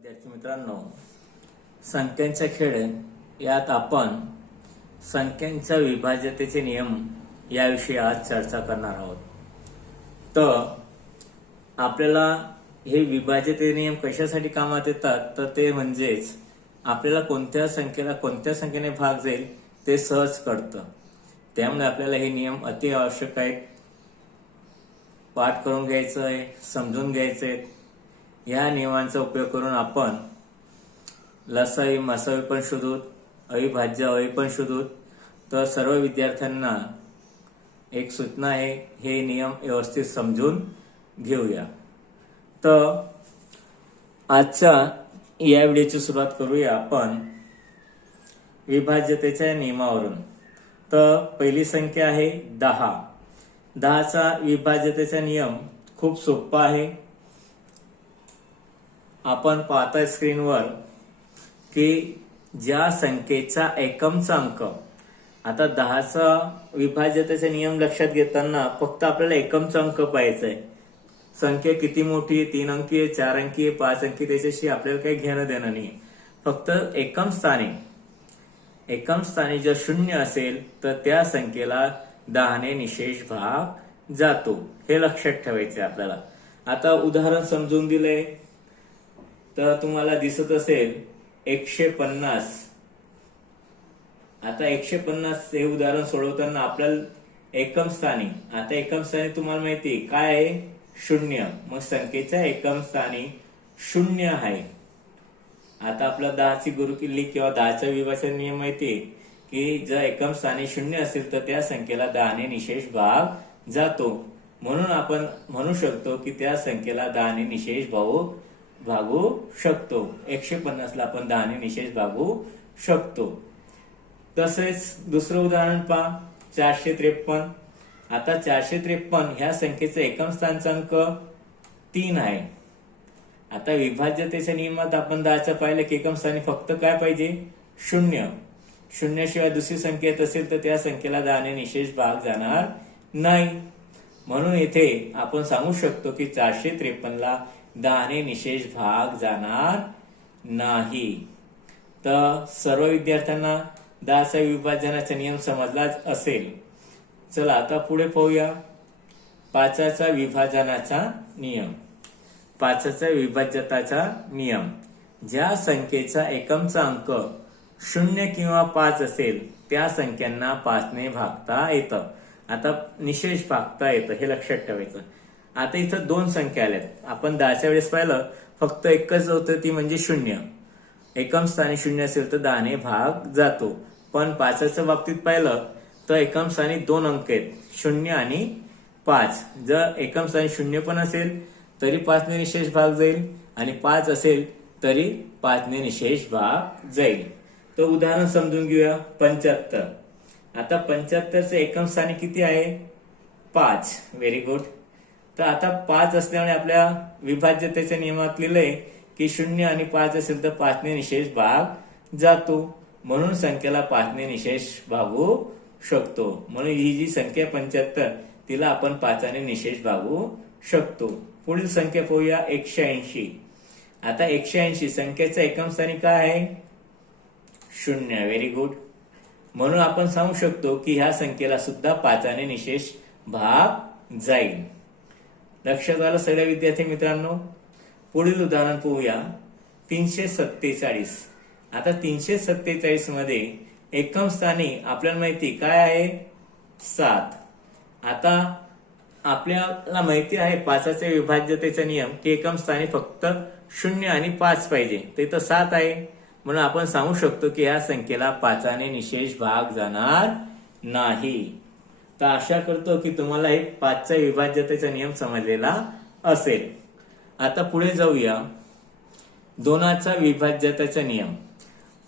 विद्यार्थी मित्रांनो, संख्यांचा खेळ यात आपण संख्यांच्या विभाज्यतेचे नियम याविषयी आज चर्चा करणार आहोत. तर आपल्याला हे विभाज्यते नियम कशासाठी कामात येतात, तर ते म्हणजेच आपल्याला कोणत्या संख्येने भाग जाईल ते सहज कळतं. त्यामुळे आपल्याला हे नियम अति आवश्यक आहेत. पाठ करून घ्यायचं आहे, समजून घ्यायचे आहेत. या नियमांचा उपयोग करून आपण लसावी मसावी पण शोधूत, अविभाज्य अवयवी पण शोधूत. तर सर्व विद्यार्थ्यांना एक सूचना आहे, हे नियम व्यवस्थित समजून घेऊया. तर आजच्या या व्हिडिओची सुरुवात करूया आपण विभाज्यतेच्या नियमावरून. तर पहिली संख्या आहे 10. 10चा विभाज्यतेचा नियम खूप सोपा आहे. आपण पाहताय स्क्रीनवर की ज्या संख्येचा एकमचा अंक, आता 10चा विभाज्यतेचा नियम लक्षात घेताना फक्त आपल्याला एकमचा अंक पाहायचा आहे. संख्या किती मोठी आहे, 3 अंकी आहे, 4 अंकी आहे, 5 अंकी, त्याच्याशी आपल्याला काही घेणं देणं नाही. फक्त एकम स्थानी जर 0 असेल तर त्या संख्येला 10ने निशेष भाग जातो. हे लक्षात ठेवायचे आपल्याला. आता उदाहरण समजून दिलंय तर तुम्हाला दिसत असेल 150. आता 150 हे उदाहरण सोडवताना आपल्याला एकम स्थानी तुम्हाला माहिती काय आहे, 0. मग संख्येच्या एकम स्थानी 0 आहे. आता आपला 10ची गुरुकिल्ली किंवा 10चा विभाजन नियम माहिती की जर एकम स्थानी 0 असेल तर त्या संख्येला 10ने निशेष भाग जातो. म्हणून आपण म्हणू शकतो की त्या संख्येला 10ने निशेष भागू शकतो. 150ला आपण 10ने निशेष भागू शकतो. तसेच दुसरं उदाहरण पहा, 453. आता 453 ह्या संख्येचा एकम स्थानचा अंक 3 आहे. आता विभाज्यतेच्या नियमात आपण 10चा पाहिलं की एकम स्थानी फक्त काय पाहिजे, 0. 0 शिवाय दुसरी संख्या येत असेल तर त्या संख्येला 10ने निशेष भाग जाणार नाही. म्हणून येथे आपण सांगू शकतो की 453ला 10ने निशेष भाग जाणार नाही. तर सर्व विद्यार्थ्यांना 10चा विभाजनाचा नियम समजलाच असेल. चला आता पुढे पाहूया 5चा विभाजनाचा नियम. 5चा विभाज्यताचा नियम. ज्या संख्येचा एकमचा अंक 0 किंवा 5 असेल त्या संख्यांना 5ने भागता येतं. आता निशेष भागता येतं, हे लक्षात ठेवायचं. आता इथं 2 संख्या आल्यात. आपण 10च्या वेळेस पाहिलं फक्त एकच होतं, ती म्हणजे 0. एकम स्थानी 0 असेल तर 10ने भाग जातो. पण 5च्या बाबतीत पाहिलं तर एकम स्थानी 2 अंक आहेत, 0 आणि 5. जर एकम स्थानी 0 पण असेल तरी 5ने निशेष भाग जाईल आणि 5 असेल तरी 5ने निशेष भाग जाईल. तर उदाहरण समजून घेऊया. 75. आता 75चं एकम स्थानी किती आहे, 5. Very good. तर आता 5 असल्यामुळे आपल्या विभाज्यतेच्या नियमात लिहिलंय की 0 आणि 5 असेल तर 5ने निशेष भाग जातो. म्हणून संख्येला 5ने निशेष भागू शकतो. म्हणून ही जी संख्या 75 तिला आपण 5ने निशेष भागू शकतो. पुढील संख्या पाहूया 180. आता 180 संख्येचा एकम स्थानी काय आहे, 0. Very good. म्हणून आपण सांगू शकतो की ह्या संख्येला सुद्धा 5ने निशेष भाग जाईल. लक्षात आलं सगळ्या विद्यार्थी मित्रांनो. पुढील उदाहरण पाहूया 347. आता 347 मध्ये एकम स्थानी आपल्याला माहिती काय आहे, 7. आता आपल्याला माहिती आहे 5च्या विभाज्यतेचा नियम की एकम स्थानी फक्त 0 आणि 5 पाहिजे, ते तर 7 आहे. म्हणून आपण सांगू शकतो की या संख्येला 5ने निशेष भाग जाणार नाही. तर आशा करतो की तुम्हाला हे 5चा विभाज्यतेचा नियम समजलेला असेल. आता पुढे जाऊया 2चा विभाज्यतेचा नियम.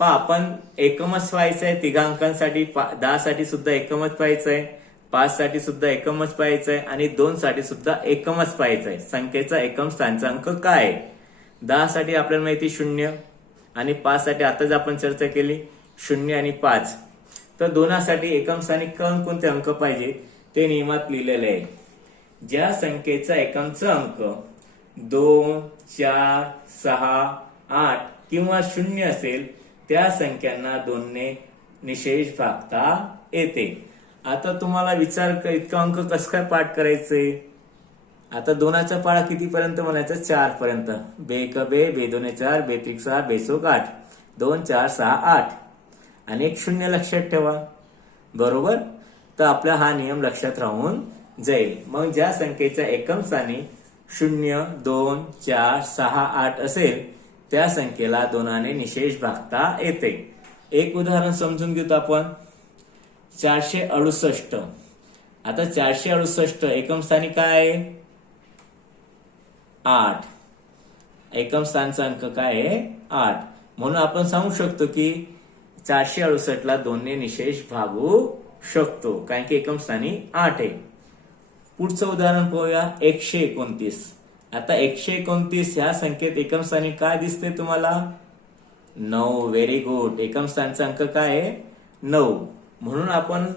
आपण एकमच पाहायचं आहे. तिघा अंकांसाठी 10 साठी सुद्धा एकमच पाहायचं आहे, 5 साठी सुद्धा एकमच पाहायचं आहे आणि 2 साठी सुद्धा एकमच पाहायचं आहे. संख्येचा एकम स्थानचा अंक काय आहे, 10 साठी आपल्याला माहिती 0 आणि 5 साठी आताच आपण चर्चा केली 0 आणि 5. तर 2 साठी एकम स्थानी कोणते अंक पाहिजे ते नियमात लिहिलेले आहे. ज्या संख्येचा एकमचा अंक 2, 4, 6, 8 किंवा 0 असेल त्या संख्यांना 2 ने निशेष भागता येते. आता तुम्हाला विचार इतका अंक कसं काय पाठ करायचे. आता 2चा पाढा कितीपर्यंत म्हणायचा 4 पर्यंत. बे एक बे, बे दोन 4, बे त्रिक 6, बे चौक 8, 2 4 6 8 आणि एक 0 लक्षात ठेवा. बरोबर. तर आपला हा नियम लक्षात राहून जाईल. मग ज्या संख्येच्या एकम स्थानी 0 2 4 6 8 असेल त्या संख्येला 2 ने निशेष भागता येते. एक उदाहरण समजून घेतो आपण. 468. आता 468 एकम स्थानी काय आहे 8. एकम स्थानचा अंक काय आहे 8. म्हणून आपण सांगू शकतो की 468 ला 2 ने निशेष भागू शकतो कारण की एकम स्थानी 8 आहे. पुढचं उदाहरण पाहूया. 129. आता 129 ह्या संख्येत एकम स्थानी काय दिसते तुम्हाला 9. Very good. एकम स्थानचा अंक काय आहे 9. म्हणून आपण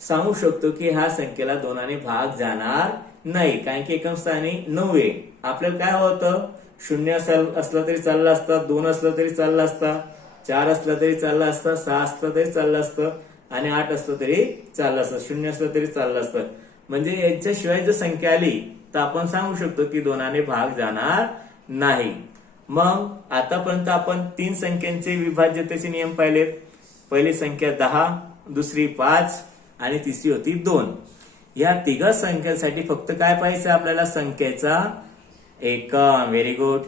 सांगू शकतो की ह्या संख्येला 2 ने भाग जाणार नाही कारण की एकम स्थानी 9 आहे. आपल्याला काय होतं 0 असलं तरी चाललं असतं, 2 असलं तरी चाललं असतं, 4 असलं तरी चाललं असतं, 6 असलं तरी चाललं असतं आणि 8 असलं तरी चाललं असतं, 0 असलं तरी चाललं असतं. म्हणजे याच्याशिवाय जर संख्या आली तर आपण सांगू शकतो की 2 ने भाग जाणार नाही. मग आतापर्यंत आपण 3 संख्यांचे विभाज्यतेचे नियम पाहिलेत. पहिली संख्या 10, दुसरी 5 आणि तिसरी होती 2. या तिघा संख्यांसाठी फक्त काय पाहिजे आपल्याला संख्येचा एकम. Very good.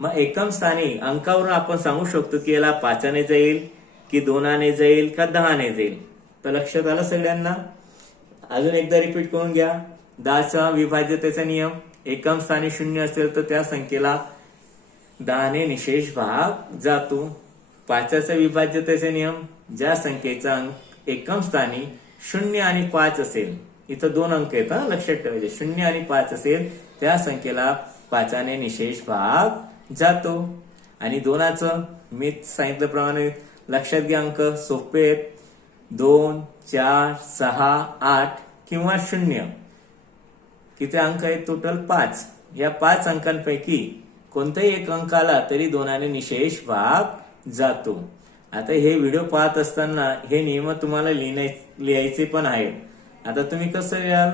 मग एकम स्थानी अंकावरून आपण सांगू शकतो की याला 5 ने जाईल की 2 ने जाईल का 10 ने जाईल. तर लक्षात आलं सगळ्यांना. अजून एकदा रिपीट करून घ्या. 10चा विभाज्यतेचा नियम. एकम स्थानी 0 असेल तर त्या संख्येला 10 ने निशेष भाग जातो. 5चा विभाज्यतेचा नियम. ज्या संख्येचा एकम स्थानी 0 आणि 5 असेल, इथं 2 अंक आहेत लक्षात ठेवायचे, 0 आणि 5 असेल त्या संख्येला 5 ने निशेष भाग जातो. आणि 2चं मी सांगितल्याप्रमाणे लक्षात घ्या अंक सोपे आहेत. 2 4 6 8 किंवा 0. किती अंक आहेत टोटल 5. या 5 अंकांपैकी कोणताही एक अंक आला तरी 2 ने निशेष भाग जातो. आता हे व्हिडिओ पाहत असताना हे नियम तुम्हाला लिहायचे पण आहेत. आता तुम्ही कसं लिहाल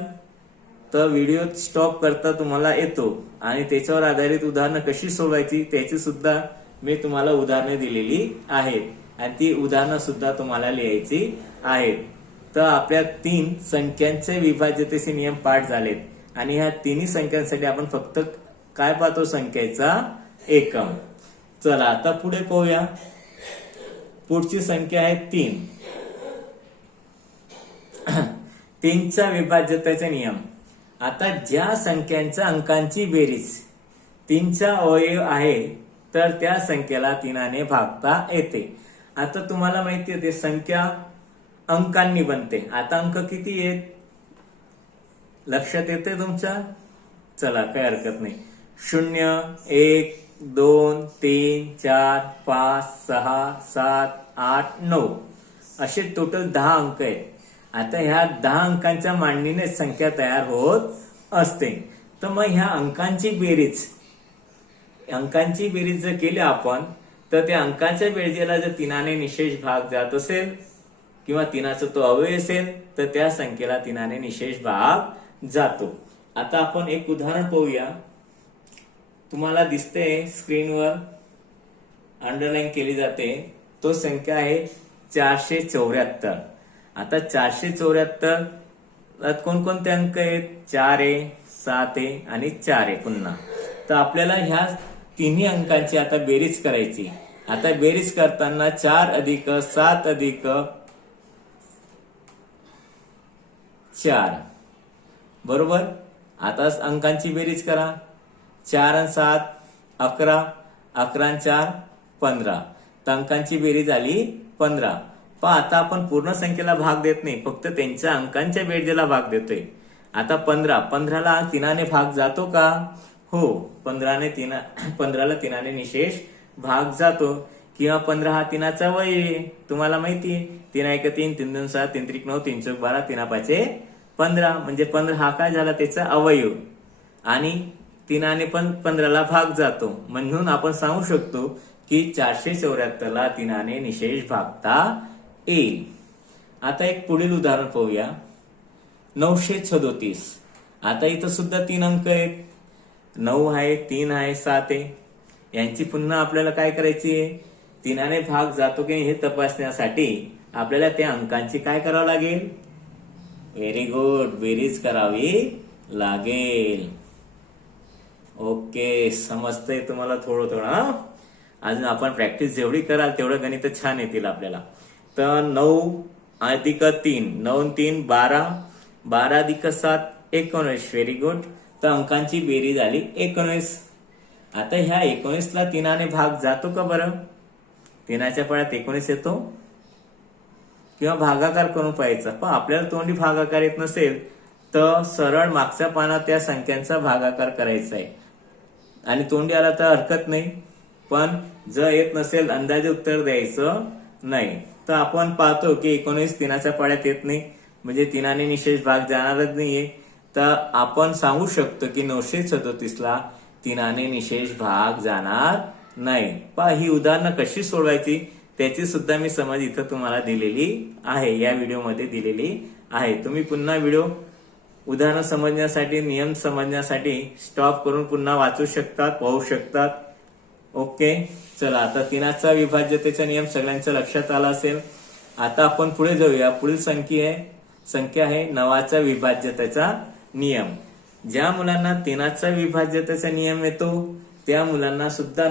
तर व्हिडिओ स्टॉप करता तुम्हाला येतो आणि त्याच्यावर आधारित उदाहरणं कशी सोडवायची त्याची सुद्धा मी तुम्हाला उदाहरणं दिलेली आहेत आणि ती उदाहरणं सुद्धा तुम्हाला लिहायची आहेत. तर आपल्या 3 संख्यांचे विभाज्यतेचे नियम पाठ झालेत आणि ह्या तिन्ही संख्यांसाठी आपण फक्त काय पाहतो संख्येचा एकम. चला आता पुढे पाहूया. पुढची संख्या आहे 3. 3चा विभाज्यतेचा नियम. आता ज्या संख्यांच्या अंकांची बेरीज 3चा अवयव आहे तर त्या संख्येला 3 ने भागता येते. आता तुम्हाला माहिती आहे संख्या अंकांनी बनते. आता अंक किती आहेत लक्षात येते तुमच्या. चला काय हरकत नाही. 0 1 2 3 4 5 6 7 8 9 असे टोटल 10 अंक आहेत. आता ह्या 10 अंकांच्या मांडणीने संख्या तयार होत असते. तर मग ह्या अंकांची बेरीज जर केली आपण तर त्या अंकांच्या बेरजेला जर 3 ने निशेष भाग जात असेल किंवा 3चा तो अवयव असेल तर त्या संख्येला 3 ने निशेष भाग जातो. आता आपण एक उदाहरण पाहूया. तुम्हाला दिसते स्क्रीनवर अंडरलाईन केली जाते. तो संख्या आहे 474. आता 474 कोणकोणते अंक आहेत 4 आहे 7 आहे आणि 4 आहे पुन्हा. तर आपल्याला ह्या तिन्ही अंकांची आता बेरीज करायची. आता बेरीज करताना 4 अधिक 7 अधिक 4 बरोबर. आता अंकांची बेरीज करा. 4 आणि 7 11, 11 आणि 4 15. तर अंकांची बेरीज झाली 15. पण आता आपण पूर्ण संख्येला भाग देत नाही, फक्त त्यांच्या अंकांच्या बेरजेला भाग देतोय. आता 15ला 3 ने भाग जातो का. हो 15ला 3 ने निशेष भाग जातो. किंवा 15 हा 3चा अवयव आहे. तुम्हाला माहितीये 3 1 3 3 2 7 3 3 9 3 4 12 3 5 15 म्हणजे 15 हा काय झाला त्याचा अवयव. आणि 3ने पण 15ला भाग जातो, म्हणून आपण सांगू शकतो की 474ला 3ने निशेष भागता येईल. आता एक पुढील उदाहरण पाहूया. 937. आता इथं सुद्धा 3 अंक आहेत. 9 आहे, 3 आहे, 7 आहे. यांची पुन्हा आपल्याला काय करायची आहे? 3ने भाग जातो की हे तपासण्यासाठी आपल्याला त्या अंकांची काय करावं लागेल? व्हेरी गुड, बेरीज करावी लागेल. ओके, समजतंय तुम्हाला थोडं थोडं? अजून आपण प्रॅक्टिस जेवढी कराल तेवढं गणित छान येतील आपल्याला. तर 9 अधिक 3, 9 3 12, 12 अधिक 7 19. Very good. तर अंकांची बेरीज झाली 19. आता ह्या 19ला 3ने भाग जातो का बरं? 3च्या पाड्यात 19 येतो किंवा भागाकार करून पाहायचा. पण आपल्याला तोंडी भागाकार येत नसेल तर सरळ मागच्या पानात त्या संख्यांचा भागाकार करायचा आहे आणि तोंडी आला तर हरकत नाही. पण जर येत नसेल अंदाजे उत्तर द्यायचं नाही. तर आपण पाहतो की 19 3च्या पाड्यात येत नाही, म्हणजे 3ने निशेष भाग जाणारच नाहीये. तर आपण सांगू शकतो की 937ला 3ने निशेष भाग जाणार नाही. पहा, ही उदाहरणं कशी सोडवायची त्याची सुद्धा मी समज इथं तुम्हाला दिलेली आहे, या व्हिडिओमध्ये दिलेली आहे. तुम्ही पुन्हा व्हिडिओ उदाहरण समजण्यासाठी, नियम समजण्यासाठी स्टॉप करून पुन्हा वाचू शकतात, पाहू शकतात. ओके, चला आता 3चा विभाज्यतेचा नियम सगळ्यांच्या लक्षात आला असेल. आता आपण पुढे जाऊया. पुढील संख्या आहे 9चा विभाज्यतेचा नियम. ज्या मुलांना 3चा विभाज्यतेचा नियम येतो त्या मुलांना सुद्धा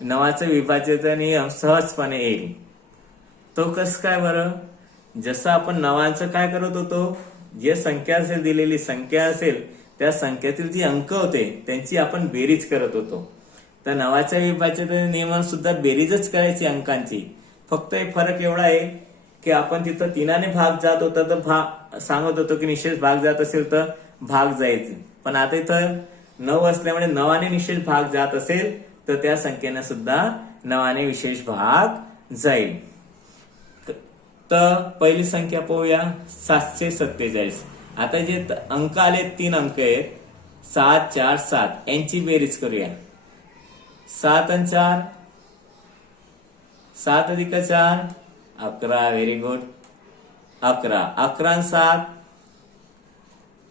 9चा विभाज्यतेचा नियम सहजपणे येईल. तो कसं काय बरं? जसं आपण 9चं काय करत होतो, जे संख्या असेल, दिलेली संख्या असेल त्या संख्येतील जी अंक होते त्यांची आपण बेरीज करत होतो. तर 9च्या विभाज्यतेच्या नियमात सुद्धा बेरीजच करायची अंकांची. फक्त एक फरक एवढा आहे की आपण तिथं 3ने भाग जात होता तर सांगत होतो की निशेष भाग जात असेल तर भाग जायचे. पण आता इथं 9 असल्यामुळे 9ने निशेष भाग जात असेल तर त्या संख्येने सुद्धा 9ने विशेष भाग जाईल. तर पहिली संख्या पाहूया 747. आता जे अंक आले 3 अंक आहेत 7 4 7, यांची बेरीज करूया. 7 आणि 4, 7 अधिक 4 11. Very good. 11, 11 आणि 7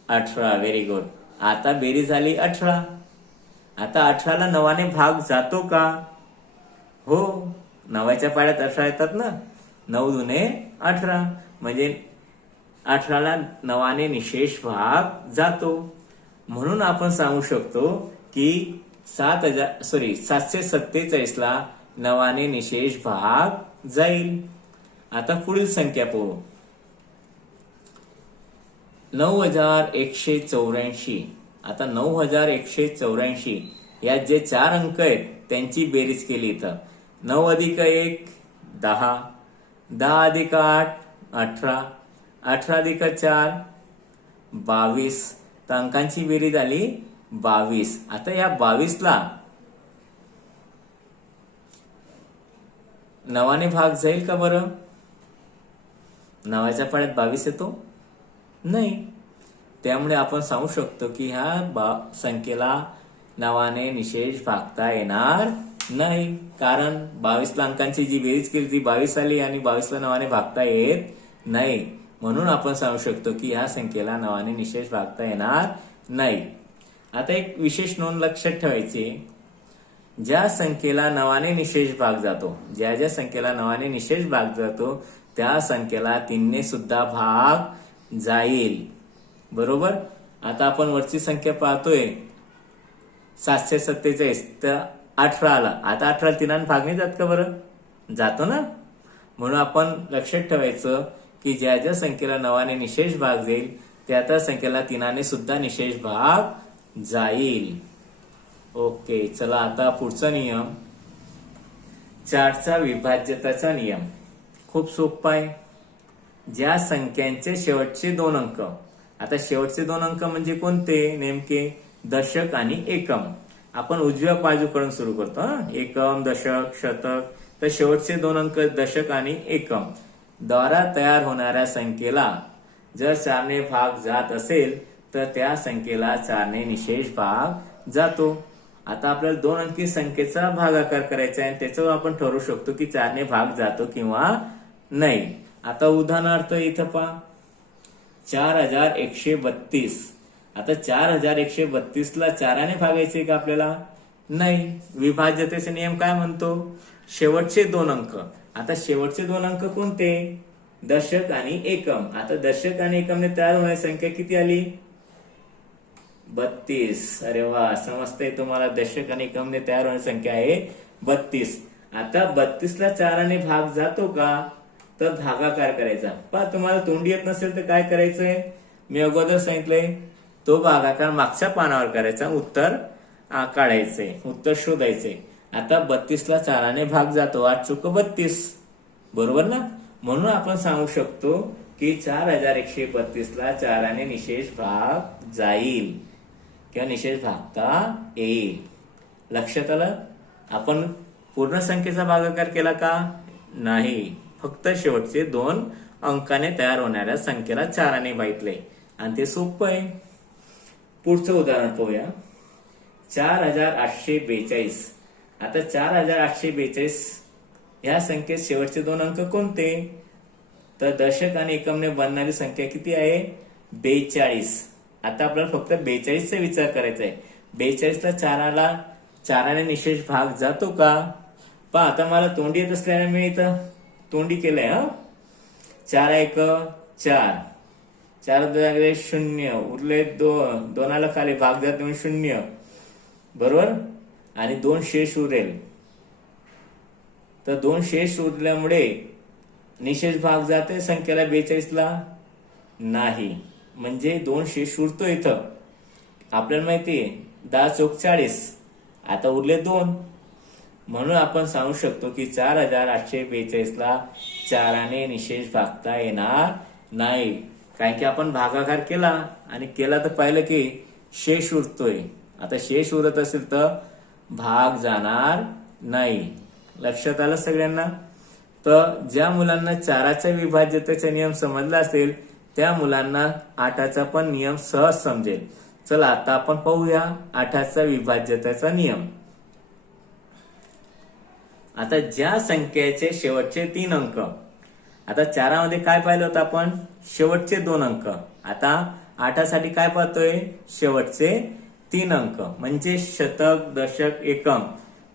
18. Very good. आता बेरीज झाली 18. आता 18ला 9ने भाग जातो का? हो, 9च्या पाड्यात 18 येतात ना. 9 दुने 18, म्हणजे 18ला 9ने निशेष भाग जातो. म्हणून आपण सांगू शकतो की 747ला 9ने निशेष भाग जाईल. आता पुढील संख्या पाहू. 9184. आता 9184 यात जे 4 अंक आहेत त्यांची बेरीज केली इथं. 9 अधिक 1 10, 10 अधिक 8 18, 18 अधिक 4 22. तर अंकांची बेरीज आली 22. आता या 22ला 9ने भाग जाईल का बरं? 9च्या पाड्यात 22 येतो नाही. त्यामुळे आपण सांगू शकतो की ह्या संख्येला 9ने निशेष भागता येणार नाही. कारण 22ला अंकांची जी बेरीज केली ती 22 आली आणि 22ला 9ने भागता येत नाही. म्हणून आपण सांगू शकतो की ह्या संख्येला 9ने निशेष भागता येणार नाही. आता एक विशेष नोंद लक्षात ठेवायची. ज्या संख्येला 9ने निशेष भाग जातो, ज्या संख्येला 9ने निशेष भाग जातो त्या संख्येला 3ने सुद्धा भाग जाईल. बरोबर. आता आपण वरची संख्या पाहतोय 747, तर 18 आला. आता 18 3ने भाग नाही जात का बरं? जातो ना. म्हणून आपण लक्षात ठेवायचं की ज्या संख्येला 9ने निशेष भाग जाईल त्या संख्येला 3ने सुद्धा निशेष भाग जाईल. ओके, चला आता पुढचा नियम 4चा विभाज्यतेचा नियम. खूप सोपा आहे. ज्या संख्यांचे शेवटचे 2 अंक, आता शेवटचे 2 अंक म्हणजे कोणते नेमके? दशक आणि एकम. आपण उजव्या बाजूकडून सुरू करतो. एकम, दशक, शतक. तर शेवटचे 2 अंक दशक आणि एकम द्वारा तयार होणाऱ्या संख्येला जर 4ने भाग जात असेल तर त्या संख्येला 4ने निशेष भाग जातो. आता आपल्याला 2 अंकी संख्येचा भागाकार करायचा आहे, त्याच्यावर आपण ठरवू शकतो की 4ने भाग जातो किंवा नाही. आता उदाहरणार्थ इथं पहा 4132. आता 4132 ला 4ने भागायचे का आपल्याला? नाही. विभाज्यतेचा नियम काय म्हणतो? शेवटचे 2 अंक. आता शेवटचे 2 अंक कोणते? दशक आणि एकम. आता दशक आणि एकमने तयार होणारी संख्या किती आली? 32. अरे वा, समजतंय तुम्हाला. दशक आणि एकमने तयार होणारी संख्या आहे 32. आता 32 ला 4ने भाग जातो का? तर भागाकार करायचा. पहा, तुम्हाला तोंडी येत नसेल तर काय करायचंय? मी अगोदर सांगितलंय तो भागाकार मागच्या पानावर करायचा, उत्तर काढायचंय, उत्तर शोधायचंय. आता 32 ला 4ने भाग जातो, 8 चोक 32, बरोबर ना? म्हणून आपण सांगू शकतो की 4132 ला 4ने निशेष भाग जाईल किंवा निशेष भागता येईल. लक्षात आलं? आपण पूर्ण संख्येचा भागाकार केला का? नाही. फक्त शेवटचे 2 अंकाने तयार होणाऱ्या संख्येला 4ने भागितले आणि ते सोपं आहे. पुढचं उदाहरण पाहूया. 4842. आता 4842 ह्या संख्येत शेवटचे 2 अंक कोणते? तर दशक आणि एकमने बनणारी संख्या किती आहे? 42. आता आपल्याला फक्त 42 चा विचार करायचा आहे. 42 ला 4ने निशेष भाग जातो का? पहा, आता मला तोंडी येत असल्याने मी इथं तोंडी केलंय. 4 1 4, 4 2 0, उरले 2, 2ला खाली भाग जात म्हणून 0, बरोबर? आणि 2 शेष उरेल. तर 2 शेष उरल्यामुळे निशेष भाग जाते संख्येला 42 ला? नाही. म्हणजे 2 शेष उरतो इथं. आपल्याला माहितीये 10 चोक 40. आता उरले 2. म्हणून आपण सांगू शकतो की 4842 ला 4ने निशेष भागता येणार नाही. कारण की आपण भागाकार केला आणि केला तर पाहिलं की शेष उरतोय. आता शेष उरत असेल तर भाग जाणार नाही. लक्षात आलं सगळ्यांना? तर ज्या मुलांना 4च्या विभाज्यतेचा नियम समजला असेल त्या मुलांना 8चा पण नियम सहज समजेल. चला आता आपण पाहूया 8चा विभाज्यतेचा नियम. आता ज्या संख्येचे शेवटचे 3 अंक, आता 4मध्ये काय पाहिलं होतं आपण? शेवटचे 2 अंक. आता 8साठी काय पाहतोय? शेवटचे 3 अंक. म्हणजे शतक, दशक, एकम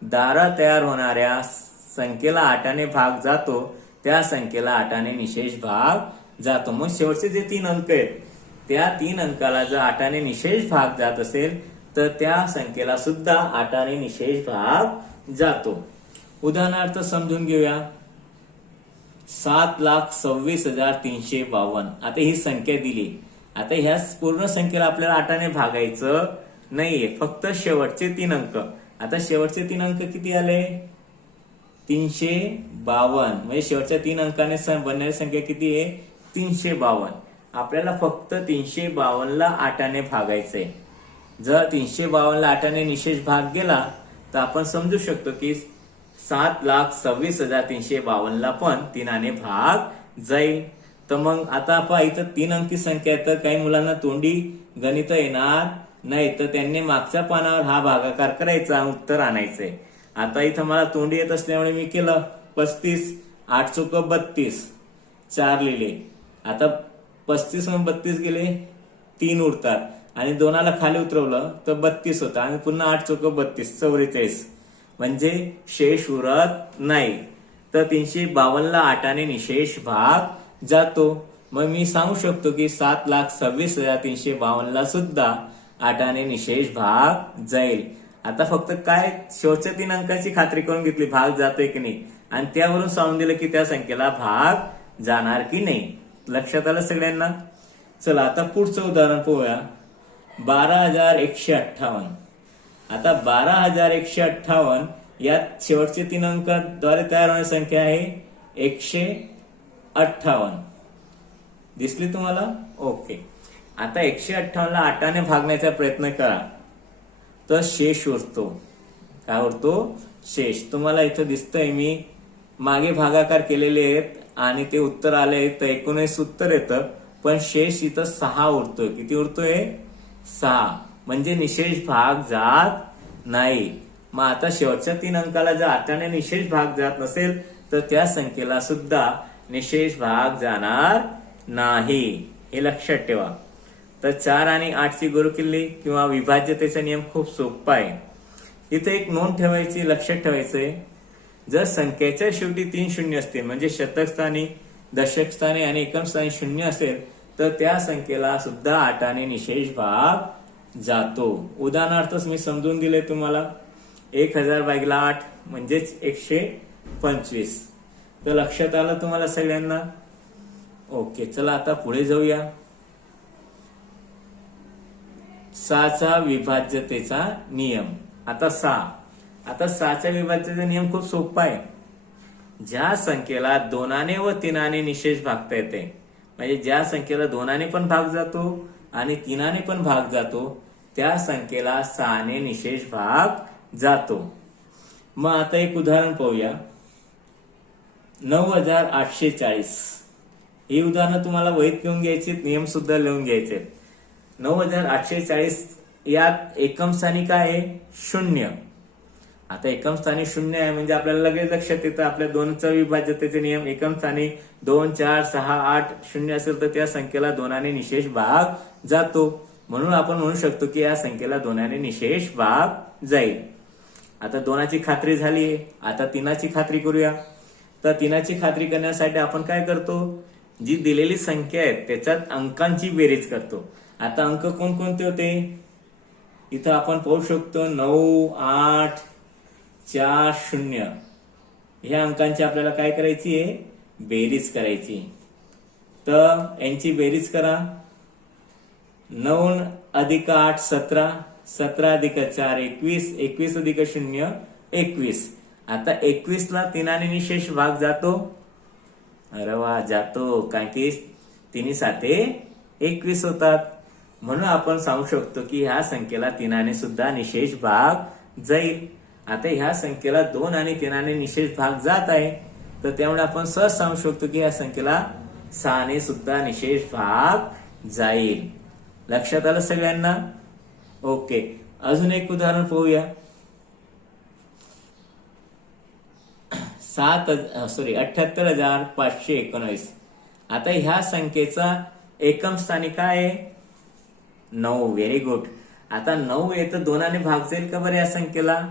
द्वारा तयार होणाऱ्या संख्येला 8ने भाग जातो, त्या संख्येला 8ने निशेष भाग जातो. मग शेवटचे जे 3 अंक आहेत त्या 3 अंकाला जर 8ने निशेष भाग जात असेल तर त्या संख्येला सुद्धा 8ने निशेष भाग जातो. उदाहरणार्थ समजून घेऊया. 7,26,352. आता ही संख्या दिली. आता ह्या पूर्ण संख्येला आपल्याला 8ने भागायचं नाहीये, फक्त शेवटचे 3 अंक. आता शेवटचे 3 अंक किती आले? 352. म्हणजे शेवटच्या 3 अंकाने बनणारी संख्या किती आहे? 352. आपल्याला फक्त 352 ला 8ने भागायचंय. जर 352 ला 8ने निशेष भाग गेला तर आपण समजू शकतो की 7,26,352 ला पण 3ने भाग जाईल. तर मग आता आपण इथं 3 अंकी संख्या आहे तर काही मुलांना तोंडी गणित येणार नाही, तर त्यांनी मागच्या पानावर हा भागाकार करायचा, उत्तर आणायचंय. आता इथं मला तोंडी येत असल्यामुळे मी केलं 35, 8 चोक 32, 4 लिहिले. आता 35 मधून 32 गेले, 3 उरतात आणि 2ला खाली उतरवलं तर 32 होता आणि पुन्हा 8 चोक 32, 44. म्हणजे शेष उरत नाही. तर 352 ला 8ने निशेष भाग जातो. मग मी सांगू शकतो की 7,26,352 ला सुद्धा 8ने निशेष भाग जाईल. आता फक्त काय शेवटच्या 3 अंकाची खात्री करून घेतली भाग जातोय की नाही आणि त्यावरून सांगून दिलं की त्या संख्येला भाग जाणार की नाही. लक्षात आलं सगळ्यांना? चला आता पुढचं उदाहरण पाहूया. 12,158. आता 12,158 यात शेवटचे 3 अंकाद्वारे तयार होणारी संख्या आहे 158. दिसली तुम्हाला? ओके. आता 158 ला 8ने भागण्याचा प्रयत्न करा तर शेष उरतो. काय उरतो? शेष. तुम्हाला इथं दिसतंय मी मागे भागाकार केलेले आहेत आणि ते उत्तर आले तर 19 उत्तर येतं, पण शेष इथं 6 उरतोय. किती उरतोय? 6 म्हणजे निशेष भाग जात नाही. मग आता शेवटच्या 3 अंकाला जर 8ने निशेष भाग जात नसेल तर त्या संख्येला सुद्धा निशेष भाग जाणार नाही, हे लक्षात ठेवा. तर 4 आणि 8 ची गुरुकिल्ली किंवा विभाज्यतेचा नियम खूप सोपा आहे. इथे एक नोंद ठेवायची, लक्षात ठेवायचंय, जर संख्येच्या शेवटी 3 शून्य असतील म्हणजे शतक स्थानी, दशक स्थानी आणि एकम स्थानी 0 असेल तर त्या संख्येला सुद्धा 8ने निशेष भाग जातो. उदाहरणार्थ मी समजून दिले तुम्हाला. 1000/8 म्हणजेच 125. तर लक्षात आलं तुम्हाला सगळ्यांना? ओके, चला आता पुढे जाऊया. 6चा विभाज्यतेचा नियम. आता 6च्या विभाज्यतेचा नियम खूप सोपा आहे. ज्या संख्येला 2ने व 3ने निशेष भागता येते, म्हणजे ज्या संख्येला 2ने पण भाग जातो आणि 3ने पण भाग जातो, त्या संख्येला 6ने निशेष भाग जातो. मग आता एक उदाहरण पाहूया. 9840. ही उदाहरणं तुम्हाला वहीत लिहून घ्यायची, नियम सुद्धा लिहून घ्यायचे. 9840 यात एकम स्थानी काय आहे? 0. आता एकम स्थानी 0 आहे म्हणजे आपल्याला लगेच लक्षात येतं आपल्या 2चा विभाज्यतेचे नियम. एकम स्थानी 2, 4, 6, 8 0 असेल तर त्या संख्येला 2ने निशेष भाग जातो. म्हणून आपण म्हणू शकतो की या संख्येला 2ने निशेष भाग जाईल. आता 2ची खात्री झाली, आता 3ची खात्री करूया. तर 3ची खात्री करण्यासाठी आपण काय करतो? जी दिलेली संख्या आहे त्याच्यात अंकांची बेरीज करतो. आता अंक कोणकोणते होते? इथं आपण पाहू शकतो 9, 8, 4, 0. ह्या अंकांची आपल्याला काय करायची आहे? बेरीज करायची. तर यांची बेरीज करा. 9 + 8 17, 17 + 4 21, 21 + 0 21. आता 21ला 3ने निशेष भाग जातो? अरे वा, जातो. कारण की 3 7 21 होतात. म्हणून आपण सांगू शकतो की ह्या संख्येला 3ने सुद्धा निशेष भाग जाईल. आता ह्या संख्येला 2 आणि 3ने निशेष भाग जात आहे, तर त्यामुळे आपण सहज सांगू शकतो की ह्या संख्येला 6ने सुद्धा निशेष भाग जाईल. लक्षात आलं सगळ्यांना? ओके, अजून एक उदाहरण पाहूया. 78519. आता ह्या संख्येचा एकम स्थानी काय आहे? 9. Very good. आता 9 येतं 2ने भाग जाईल का बरं या संख्येला?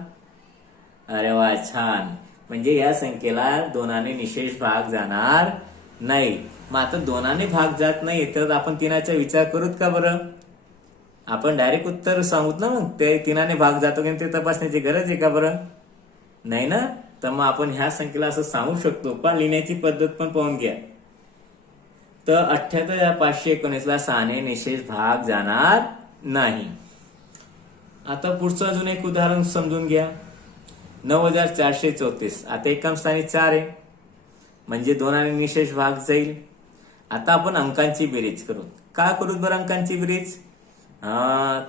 अरे वा, छान. म्हणजे या संख्येला 2ने निशेष भाग जाणार नाही. मग आता 2ने भाग जात नाही तर आपण 3चा विचार करूत का बरं? आपण डायरेक्ट उत्तर सांगूत ना. मग ते 3ने भाग जातो की ते तपासण्याची गरज आहे का बरं? नाही ना. तर मग आपण ह्या संख्येला असं सांगू शकतो. पण लिहिण्याची पद्धत पण पाहून घ्या. तर 78519ला 6ने निशेष भाग जाणार नाही. आता पुढचं अजून एक उदाहरण समजून घ्या. 9434. आता एकम स्थानी 4 आहे म्हणजे 2ने निशेष भाग जाईल. आता आपण अंकांची बेरीज करू. का करू बरं अंकांची बेरीज?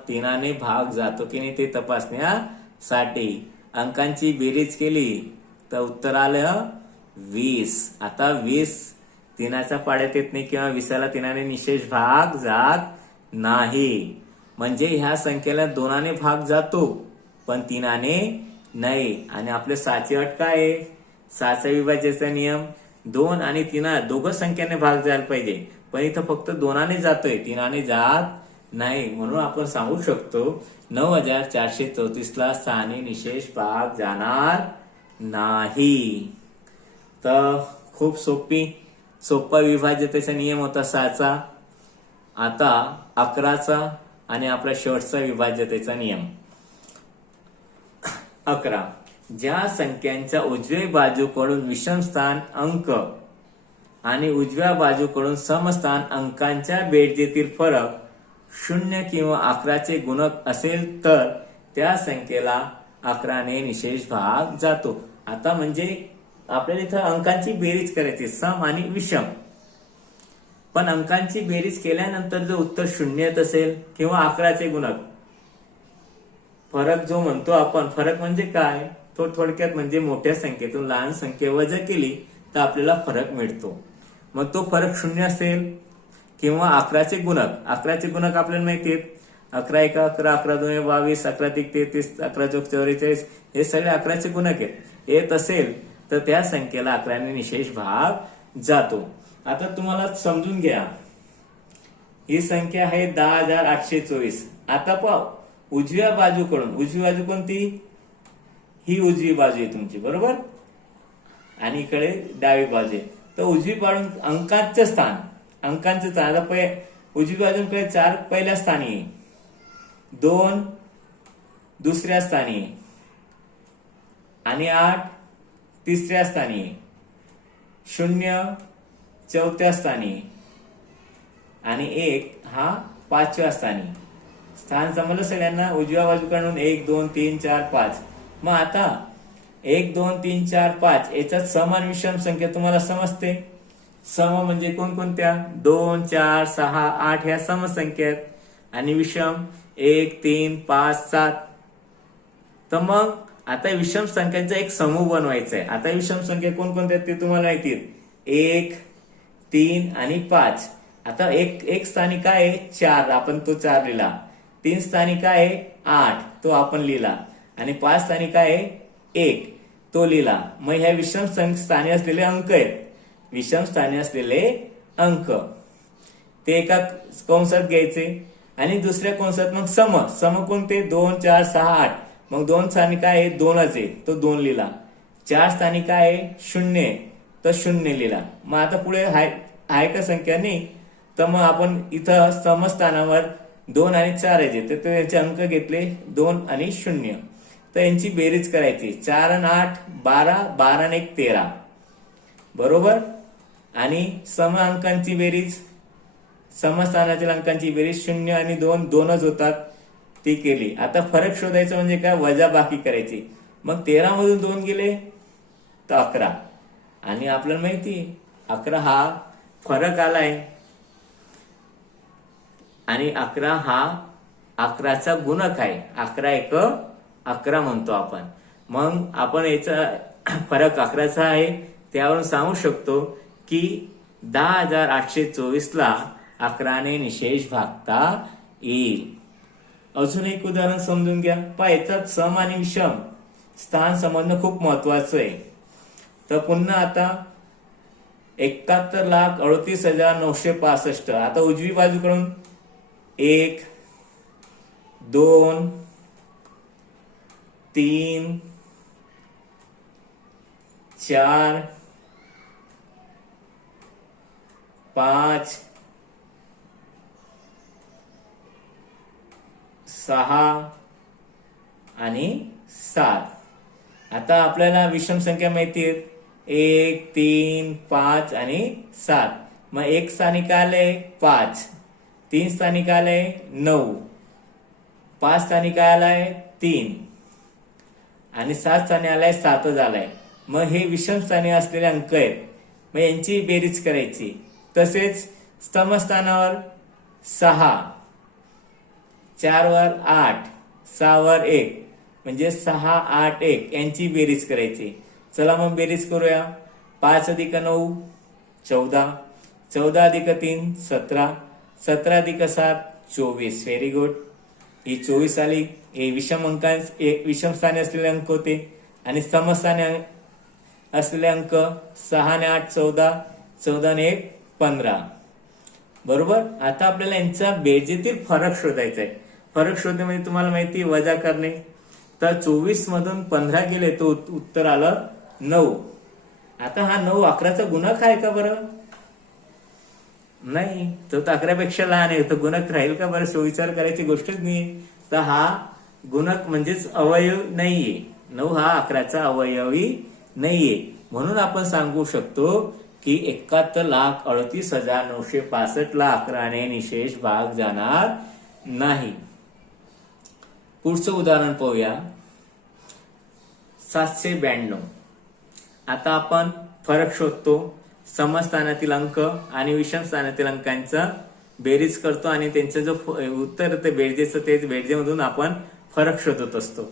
3ने भाग जातो की नाही ते तपासण्यासाठी. अंकांची बेरीज केली तर उत्तर आलं 20. आता 20 3च्या पाड्यात येत नाही किंवा 20ला 3ने निशेष भाग जात नाही. म्हणजे ह्या संख्येला 2ने भाग जातो पण 3ने नाही. आणि आपल्या 6ची अट काय आहे? 6चा विभाज्याचा नियम 2 आणि 3 दोघं संख्येने भाग जायला पाहिजे, पण इथं फक्त 2ने जातोय, 3ने जात नाही. म्हणून आपण सांगू शकतो 9434ला 6ने निशेष भाग जाणार नाही. तर खूप सोपा विभाज्यतेचा नियम होता 6चा. आता 11चा आणि आपला शेवटचा विभाज्यतेचा नियम. 11. ज्या संख्यांच्या उजव्या बाजूकडून विषम स्थान अंक आणि उजव्या बाजूकडून समस्थान अंकांच्या बेरजेतील फरक 0 किंवा 11चे गुणक असेल तर त्या संख्येला 11ने निशेष भाग जातो. आता म्हणजे आपल्याला इथं अंकांची बेरीज करायची, सम आणि विषम. पण अंकांची बेरीज केल्यानंतर जर उत्तर 0 येत असेल किंवा 11चे गुणक, फरक जो म्हणतो आपण, फरक म्हणजे काय? तो थोडक्यात म्हणजे मोठ्या संख्येतून लहान संख्या वजा केली तर आपल्याला फरक मिळतो. मग तो फरक 0 असेल किंवा 11चे गुणक, 11चे गुणक आपल्याला माहिती आहेत 11 एक 11, 11 दोन 22, 11 तिक 33, 11 चौक 44, हे सगळे 11चे गुणक आहेत. येत असेल तर त्या संख्येला 11ने निशेष भाग जातो. आता तुम्हाला समजून घ्या, ही संख्या आहे 10,824. आता पहा, उजव्या बाजूकडून, उजवी बाजू कोणती? ही उजवी बाजू आहे तुमची, बरोबर, आणि इकडे डावी बाजू आहे. तर उजवी बाजू अंकांचं स्थान, आता उजवी बाजूकडे 4 पहिल्या स्थानी आहे, 2 दुसऱ्या स्थानी आहे, आणि 8 तिसऱ्या स्थानी आहे, 0 चौथ्या स्थानी आहे, आणि 1 हा 5व्या स्थानी. स्थान समजलं सगळ्यांना? उजव्या बाजूकडून 1 2 3 4 5. मग आता 1 2 3 4 5 याच्यात सम आणि विषम संख्या तुम्हाला समजते. सम म्हणजे कोणकोणत्या? 2 4 6 8 ह्या समसंख्या आहेत, आणि विषम 1 3 5 7. तर मग आता विषम संख्यांचा एक समूह बनवायचा आहे. आता विषम संख्या कोणकोणत्या आहेत ते तुम्हाला माहिती आहेत. 1 3 आणि 5. आता एक स्थानी काय आहे? 4, आपण तो 4 लिहिला. 3 स्थानी काय आहे? 8, तो आपण लिहिला. आणि 5 स्थानी काय आहे? 1, तो लिहिला. मग ह्या विषम स्थानी असलेले अंक आहेत. विषम स्थानी असलेले अंक ते एका कंसात घ्यायचे, आणि दुसऱ्या कंसात मग सम कोणते? 2 4 6 8. मग 2 स्थानी काय आहे? 2च आहे, तो 2 लिहिला. 4 स्थानी काय आहे? 0, तर 0 लिहिला. मग आता पुढे आहे का संख्या? नाही. तर मग आपण इथं समस्थानावर 2 आणि 4 आहे, तर त्याचे अंक घेतले 2 आणि 0. तर यांची बेरीज करायची. 4 आणि 8 12, 12 आणि 1 13, बरोबर. आणि सम अंकांची बेरीज, समस्थानातील अंकांची बेरीज 0 आणि 2 2च होतात, ती केली. आता फरक शोधायचा म्हणजे काय? वजा बाकी करायची. मग 13 मधून 2 गेले तर 11, आणि आपल्याला माहिती 11 हा फरक आलाय, आणि 11 हा 11चा गुणक आहे. 11 एक 11 म्हणतो आपण. मग आपण याचा फरक 11चा आहे, त्यावरून सांगू शकतो की 10,824 ला 11ने निशेष भागता येईल. अजून एक उदाहरण समजून घ्या. पहा, याच्यात सम आणि विषम स्थान समजणं खूप महत्वाचं आहे. तर पुन्हा आता 71,38,965. आता उजवी बाजूकडून 1 2 3 4 5 6 आणि 7. आता आपल्याला विषम संख्या माहिती आहेत. 1 3 5 आणि 7. मग 1 स्थानी काय आलंय? 5. 3 स्थानी काय आलंय? 9. 5 स्थानी काय आलाय? 3. आणि 7 स्थानी आलाय? 7च आलाय. मग हे विषम स्थानी असलेले अंक आहेत. मग यांची बेरीज करायची. तसेच समस्थानावर 6, 4 वर 8, 6 वर 1, म्हणजे 6 8 1 यांची बेरीज करायची. चला मग बेरीज करूया. 5 अधिक 9 14, 14 अधिक 3 17, 17 अधिक 7 24. Very good. ही 24 आली. हे विषम स्थानी असलेले अंक होते, आणि समस्थानी असलेले अंक 6 आणि 8 14, 14 आणि 1 15, बरोबर. आता आपल्याला यांचा बेरजेतील फरक शोधायचा आहे. फरक शोधणे म्हणजे तुम्हाला माहिती वजा करणे. तर 24 मधून 15 गेले तर उत्तर आलं 9. आता हा 9 11चा गुणक आहे का बरं? नाही, तो तर 11पेक्षा लहान आहे. तो गुणक राहील का बरं? विचार करायची गोष्टच नाही. तर हा गुणक म्हणजेच अवयव नाहीये. 9 हा 11चा अवयवी नाहीये. म्हणून आपण सांगू शकतो की 71,38,965 ला 11ने निशेष भाग जाणार नाही. पुढचं उदाहरण पाहूया. 792. आता आपण फरक शोधतो. समस्थानातील अंक आणि विषम स्थानातील अंकांचा बेरीज करतो, आणि त्यांचं जो उत्तर ते बेरजेचं, तेच बेरजेमधून आपण फरक शोधत असतो.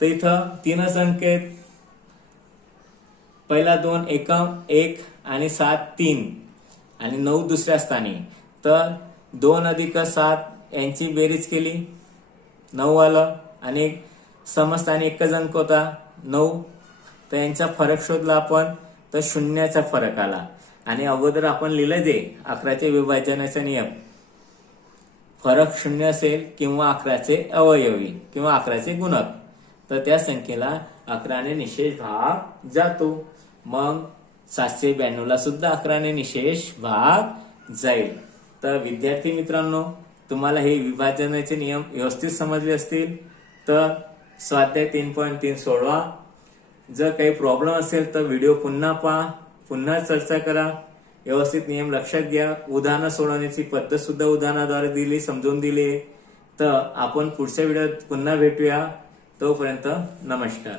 तर इथं 3च अंक आहेत. पहिला 2 एकम 1 आणि 7 3, आणि 9 दुसऱ्या स्थानी. तर 2 अधिक 7 यांची बेरीज केली 9 आलं आणि समस्थानी एकच अंक होता 9, तर यांचा फरक शोधला आपण, तर शून्याचा फरक आला. आणि अगोदर आपण लिहिलं ते 11चे विभाजनाचा नियम, फरक 0 असेल किंवा 11चे अवयवी किंवा 11चे गुणक, तर त्या संख्येला 11ने निशेष भाग जातो. मग 792 ला सुद्धा 11ने निशेष भाग जाईल. तर विद्यार्थी मित्रांनो, तुम्हाला हे विभाजनाचे नियम व्यवस्थित समजले असतील तर स्वाध्याय 3.3 सोडवा. जर काही प्रॉब्लेम असेल तर व्हिडिओ पुन्हा पहा, पुन्हा चर्चा करा, व्यवस्थित नियम लक्षात घ्या. उदाहरणं सोडवण्याची पद्धत सुद्धा उदाहरणाद्वारे दिली, समजून दिली. तर आपण पुढच्या व्हिडिओत पुन्हा भेटूया. तोपर्यंत नमस्कार.